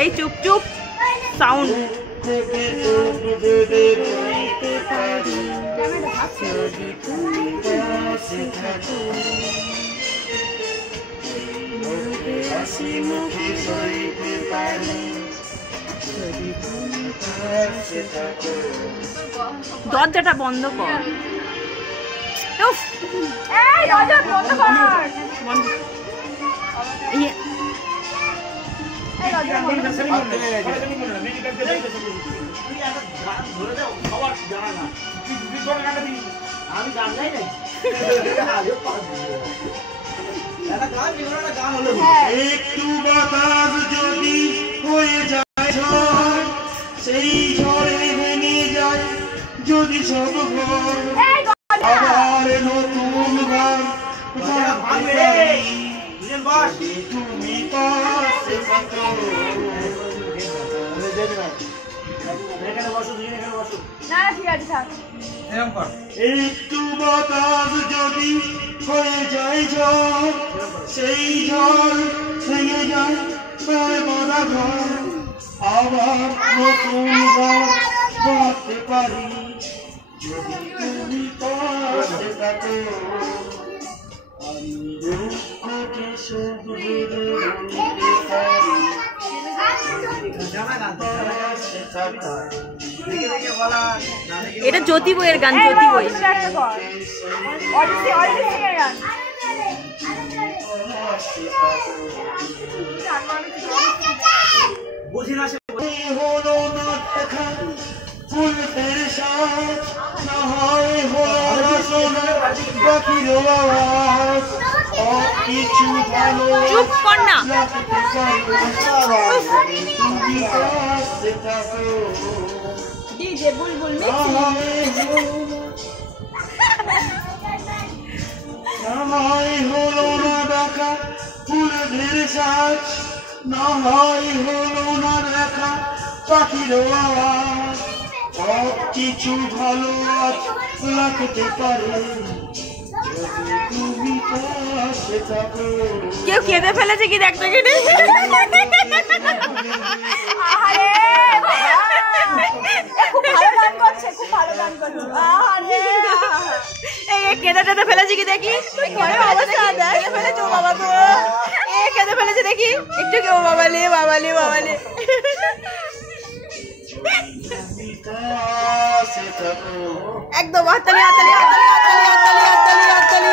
এই চুপ চুপ সাউন্ড। দরজাটা বন্ধ কর। একটু বাতাস যদি হয়ে যায় ঝড়, সেই ঝড়ে ভেঙে যায় যদি সব ঘর, আবার নতুন ঘর তুমি পাশে থাকো। একটু বাতাস যদি হয়ে যায় ঝড়, সেই ঝড় ভেঙে যায় প্রায় বাঁধা ঘর, আবার নতুন ঘর বাঁধতে পারি যদি তুমি পাশে থাকো। আমি দুঃখকে সুখ দিতে পারি পাশে থাকো। এটা জ্যোতি বইয়ের গান, জ্যোতি বই। হলো না দেখা ফুলের সাজ, না হয় হলো না শোনা পাখির আওয়াজ, কিছু ভালো চুপ কর না। তুমি পাশে থাকো। ডিজে বুলবুল নয় হলো না দেখা ফুলের সাজ, না হয় হলো না দেখা পাখির আওয়াজ, কিছু ভালো লাগতে পারে যদি তুমি পাশে থাকো। কেউ কেঁদে ফেলেছে কি দেখতে কেটে? কেঁদে টেঁদে ফেলেছে কি দেখি? ফেলেছে বাবা গো, কেঁদে ফেলেছে দেখি একটু। কেউ বাবালে বাবালে বাবালে। একদম হাততালি হাততালি হাততালি হাততালি হাততালি হাততালি।